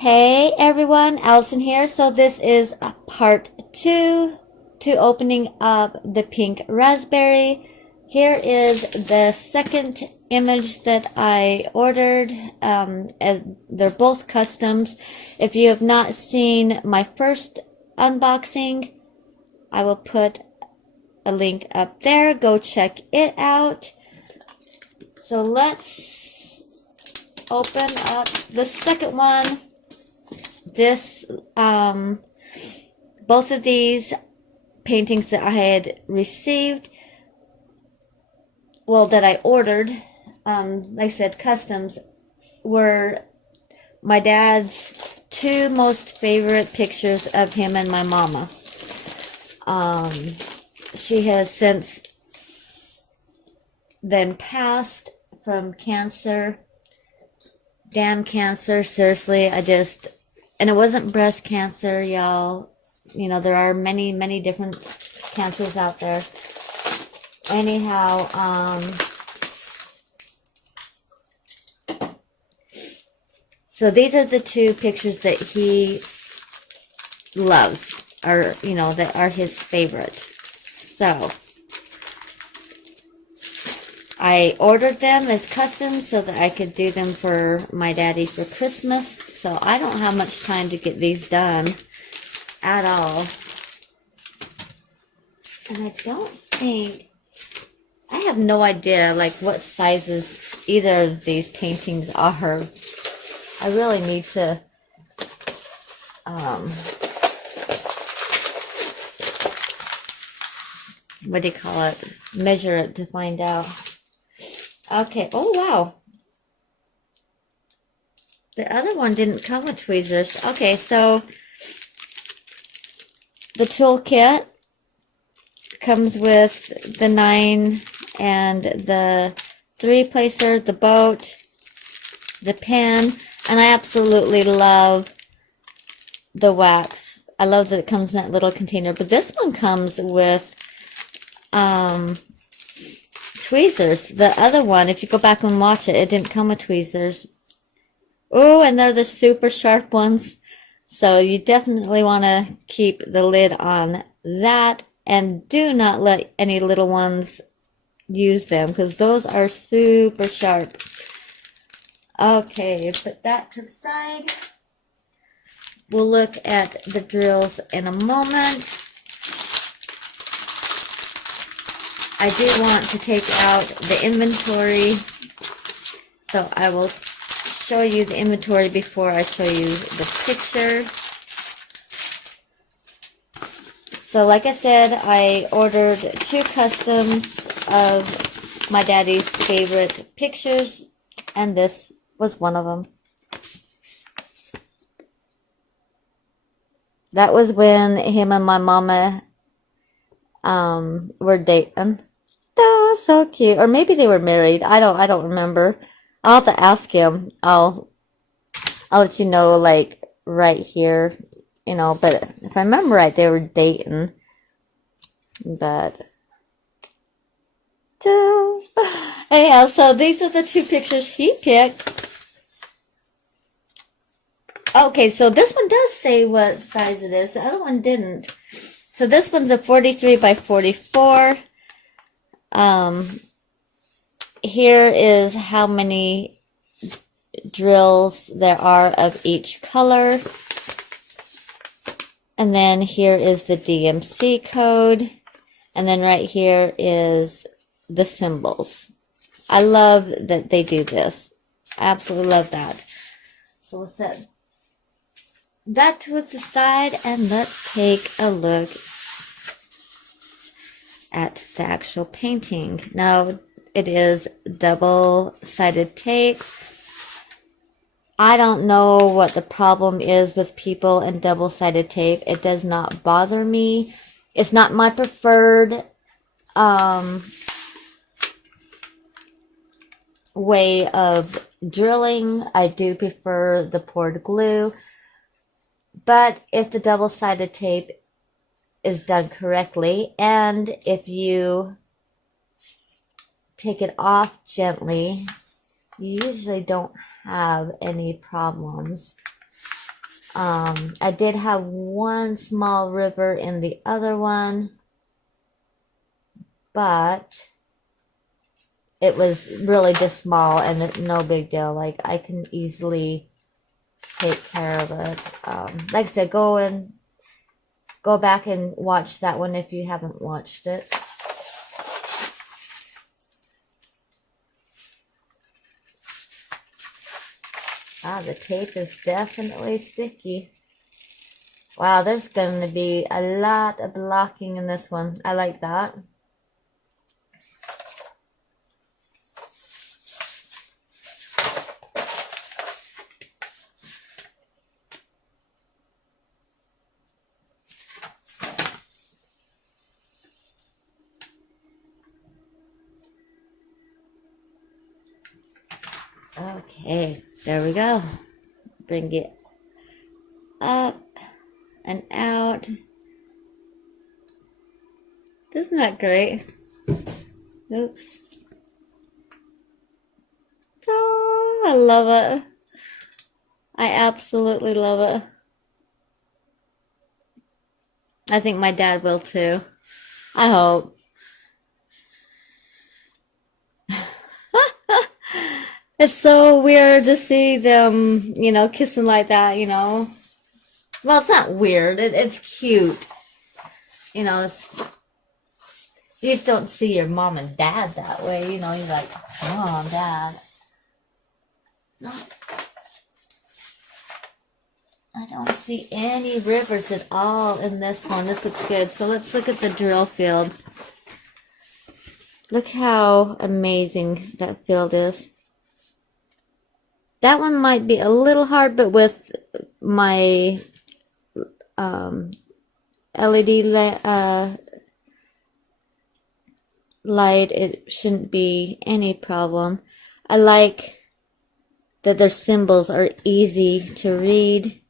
Hey everyone, Allison here. So this is part 2 to opening up the pink raspberry. Here is the second image that I ordered. They're both customs. If you have not seen my first unboxing, I will put a link up there. Go check it out. So let's open up the second one. This, both of these paintings that I had received, well, that I ordered, like I said, customs, were my dad's two most favorite pictures of him and my mama. She has since then passed from cancer. Damn cancer, seriously, and it wasn't breast cancer, y'all. You know, there are many, many different cancers out there. Anyhow, so these are the two pictures that he loves, or, you know, that are his favorite. So I ordered them as custom so that I could do them for my daddy for Christmas. So I don't have much time to get these done at all. And I don't think, I have no idea like what sizes either of these paintings are. I really need to what do you call it? Measure it to find out. Okay, oh wow. The other one didn't come with tweezers. Okay, so the toolkit comes with the 9 and the 3-placer, the boat, the pen, and I absolutely love the wax. I love that it comes in that little container, but this one comes with tweezers. The other one, if you go back and watch it, it didn't come with tweezers. Oh, and they're the super sharp ones. So you definitely want to keep the lid on that, and do not let any little ones use them because those are super sharp. Okay, put that to the side. We'll look at the drills in a moment. I do want to take out the inventory, so I will show you the inventory before I show you the picture. So like I said, I ordered 2 customs of my daddy's favorite pictures, and this was one of them. That was when him and my mama were dating. That was so cute. Or maybe they were married. I don't remember. I'll have to ask him. I'll let you know, like, right here, you know, but if I remember right, they were dating. But anyhow, so these are the 2 pictures he picked. Okay, so this one does say what size it is. The other one didn't. So this one's a 43 by 44. Here is how many drills there are of each color. And then here is the DMC code. And then right here is the symbols. I love that they do this. I absolutely love that. So we'll set that to the side, and let's take a look at the actual painting. Now, it is double-sided tape. I don't know what the problem is with people and double-sided tape. It does not bother me. It's not my preferred way of drilling. I do prefer the poured glue. But if the double-sided tape is done correctly, and if you take it off gently, you usually don't have any problems. I did have one small river in the other one, but it was really just small and no big deal. Like, I can easily take care of it. Like I said, go back and watch that one if you haven't watched it. The tape is definitely sticky. Wow, there's going to be a lot of blocking in this one. I like that. Okay, there we go. Bring it up and out. Isn't that great? Oops. Oh, I love it. I absolutely love it. I think my dad will too. I hope. It's so weird to see them, kissing like that, Well, it's not weird. It's cute. You just don't see your mom and dad that way, You're like, Mom, Dad. No. I don't see any rivers at all in this one. This looks good. So let's look at the drill field. Look how amazing that field is. That one might be a little hard, but with my LED light, it shouldn't be any problem. I like that their symbols are easy to read.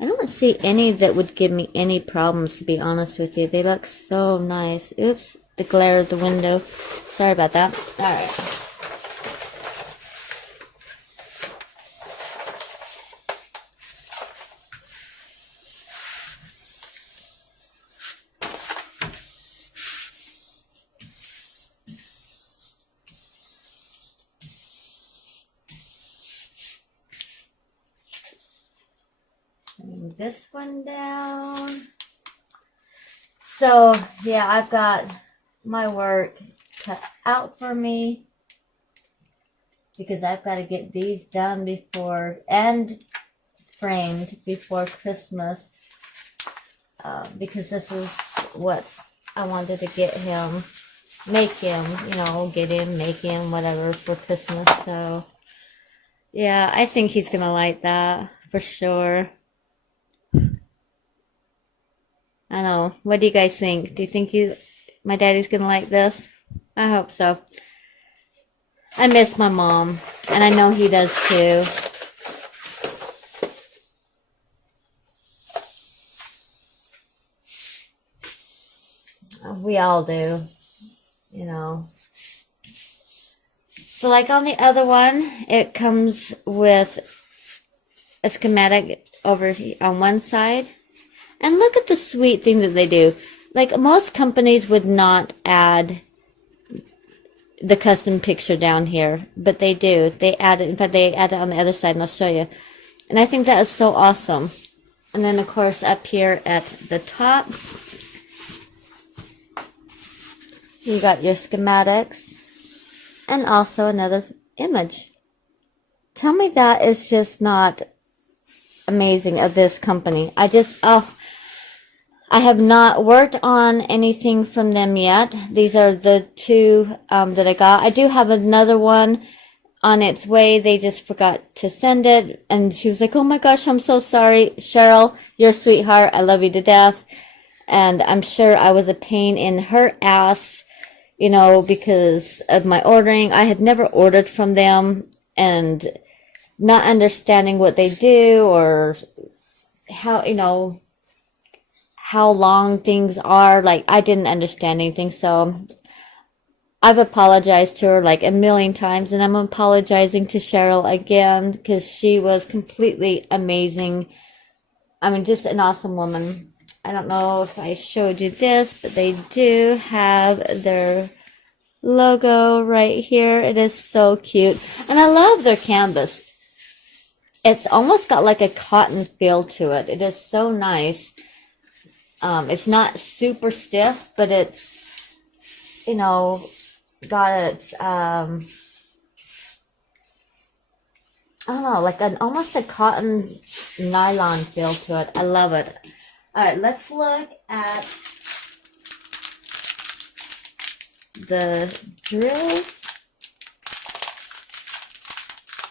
I don't see any that would give me any problems, to be honest with you. They look so nice. Oops, the glare of the window. Sorry about that. All right. This one down. So yeah, I've got my work cut out for me because I've got to get these done before and framed before Christmas, because this is what I wanted to get him, make him, get him, make him, whatever, for Christmas. So yeah, I think he's gonna like that for sure. I know. What do you guys think? Do you think my daddy's gonna like this? I hope so. I miss my mom, and I know he does too. We all do, So like on the other one, it comes with a schematic over on one side. And look at the sweet thing that they do. Like, most companies would not add the custom picture down here, but they do. They add it. In fact, they add it on the other side, and I'll show you. And I think that is so awesome. And then, of course, up here at the top, you got your schematics and also another image. Tell me that is just not amazing of this company. I have not worked on anything from them yet. These are the two that I got. I do have another one on its way. They just forgot to send it. And she was like, oh my gosh, I'm so sorry. Cheryl, you're a sweetheart. I love you to death. And I'm sure I was a pain in her ass, because of my ordering. I had never ordered from them, and not understanding what they do or how long things are. Like, I didn't understand anything. So I've apologized to her like a million times, and I'm apologizing to Cheryl again because she was completely amazing. I mean, just an awesome woman. I don't know if I showed you this, but they do have their logo right here. It is so cute. And I love their canvas. It's almost got like a cotton feel to it. It is so nice. It's not super stiff, but it's, you know, got its, I don't know, like an almost a cotton nylon feel to it. I love it. All right, let's look at the drills.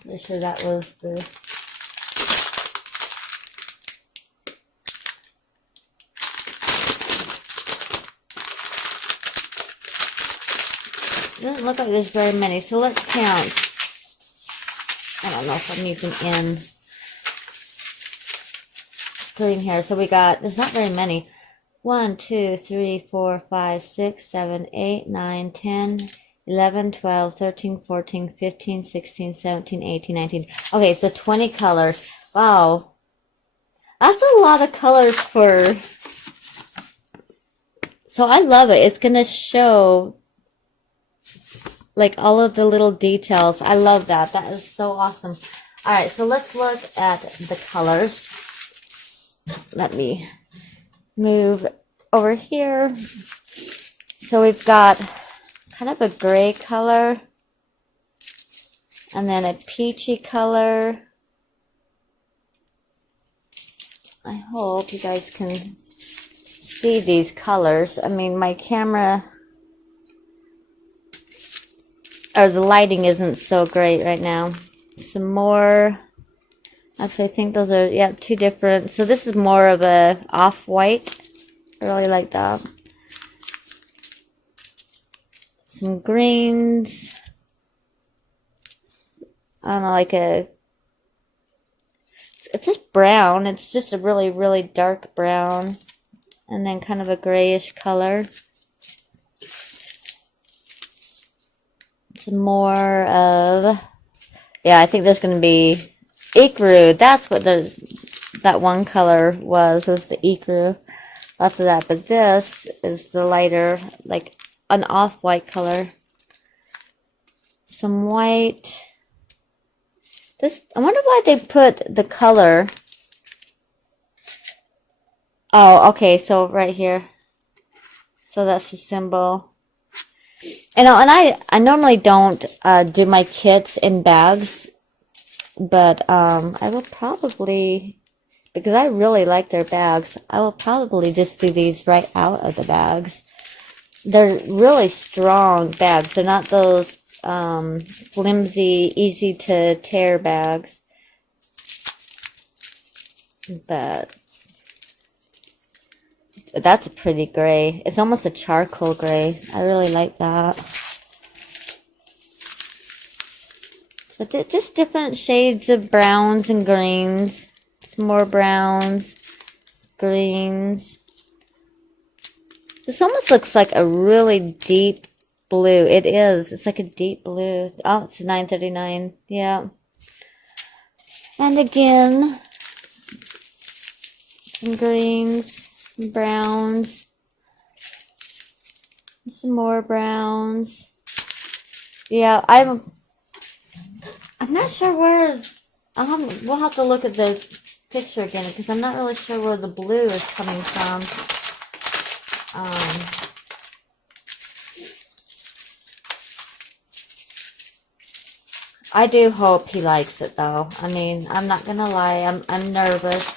Pretty sure that was the... It doesn't look like there's very many, so let's count. I don't know if I'm even in screen here. So we got, there's not very many. 1, 2, 3, 4, 5, 6, 7, 8, 9, 10, 11, 12, 13, 14, 15, 16, 17, 18, 19. Okay, so 20 colors. Wow. That's a lot of colors for... So I love it. It's going to show like all of the little details. I love that. That is so awesome. All right, so let's look at the colors. Let me move over here. So we've got kind of a gray color and then a peachy color. I hope you guys can see these colors. I mean, my camera or the lighting isn't so great right now. Some more, actually I think those are, yeah, two different. So this is more of a off-white. I really like that. Some greens. I don't know, like a, it's just brown. It's just a really, really dark brown. And then kind of a grayish color. Some more of, yeah, I think there's going to be ecru. That's what that one color was the ecru. Lots of that. But this is the lighter, like an off-white color. Some white. This, I wonder why they put the color. Oh, okay, so right here. So that's the symbol. And I normally don't do my kits in bags, but I will probably, because I really like their bags, I will probably just do these right out of the bags. They're really strong bags. They're not those flimsy, easy to tear bags. But that's a pretty gray. It's almost a charcoal gray. I really like that. So just different shades of browns and greens. Some more browns, greens. This almost looks like a really deep blue. It is. It's like a deep blue. Oh, it's $9.39. Yeah. And again, some greens. Browns, some more browns. Yeah, I'm not sure where. We'll have to look at the picture again because I'm not really sure where the blue is coming from. I do hope he likes it though. I mean, I'm not gonna lie. I'm nervous.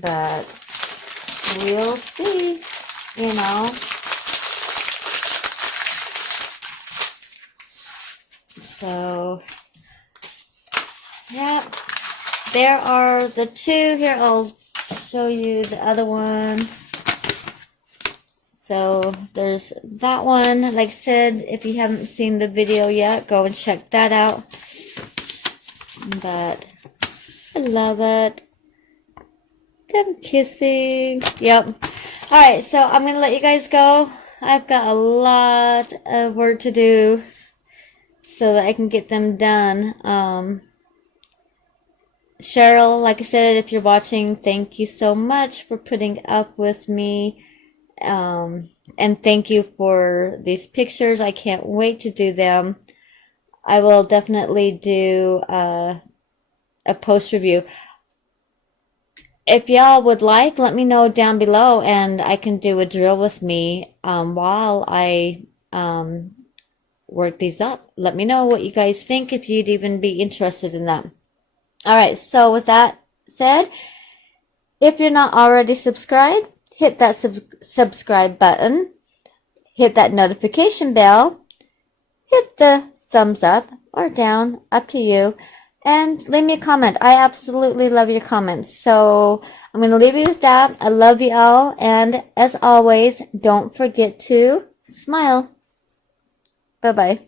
But we'll see, you know. So, yeah, there are the two. Here, I'll show you the other one. So, there's that one. Like I said, if you haven't seen the video yet, go and check that out. But I love it. Them kissing. Yep. Alright, so I'm going to let you guys go. I've got a lot of work to do so that I can get them done. Cheryl, like I said, if you're watching, thank you so much for putting up with me. And thank you for these pictures. I can't wait to do them. I will definitely do a post review. If y'all would like, let me know down below and I can do a drill with me while I work these up. Let me know what you guys think, if you'd even be interested in that. Alright, so with that said, if you're not already subscribed, hit that subscribe button, hit that notification bell, hit the thumbs up or down, up to you, and leave me a comment. I absolutely love your comments. So I'm going to leave you with that. I love you all, and as always, don't forget to smile. Bye-bye.